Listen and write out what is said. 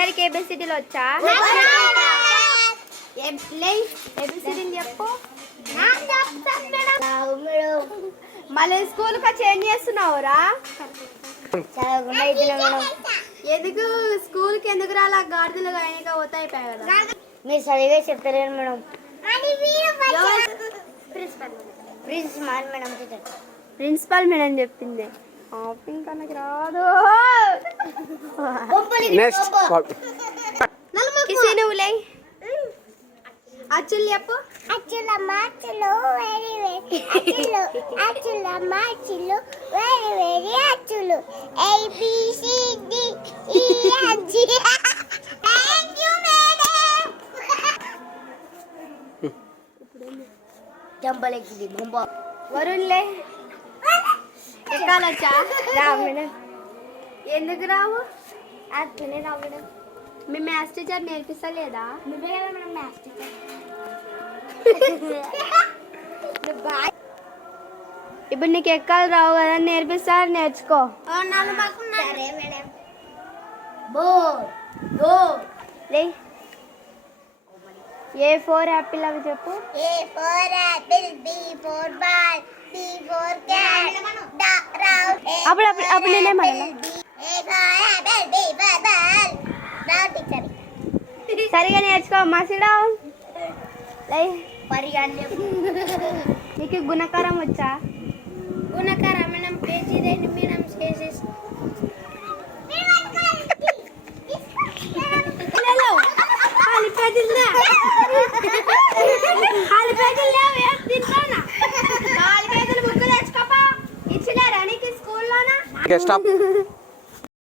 అందరికి ఏబిసిడీలు వచ్చా? ఏబిసిడీలు చెప్పు. మళ్ళీ స్కూల్కి వచ్చి ఏం చేస్తున్నావురా? ఎందుకు స్కూల్కి ఎందుకు రాలా? గాడిదలు అయినాక పోతాయి కదా. మీరు చదివే చెప్తలేరు మేడం. ప్రిన్సిపల్ మేడం చెప్పింది. ఇంకా నాకు రాదు. నువ్వులే అచ్చులు చెప్పు. అచ్చుల మార్చులు వెరీ వెరీ అచ్చులు, అచ్చుల మార్చులు వెరీ వెరీ అచ్చులు. ABCD EFG. Thank you madam. జంబలెక్కింది బొమ్మ. వరుణ్లే ఎక్కాలొచ్చా? రా మేడం. ఎందుకు రావు? అట్లనే రా మేడం. మీ మ్యాథ్స్ టీచర్ నేర్పిస్తలేదా? నువ్వే కదా మేడం మ్యాథ్స్ టీచర్. ఇప్పుడు నీకు ఎక్కాలి రావు కదా, నేర్పిస్తారు, నేర్చుకో. సరే మేడం. బోర్ ఏ ఫోర్ యాపిల్ అవి చెప్పు. A for apple, B for ball, C for cat, round. అప్పుడు నేనేమన్నా? A for apple, B for ball. Round teacher. సరిగా నేర్చుకో. మసిడా పరిగణ్యం. నీకు గుణకారం వచ్చా? గుణకారం మేడం పేజీ రెండు మేడం చేసేసి. ఇచ్చినారా నీకు స్కూల్లోనా? స్టాప్.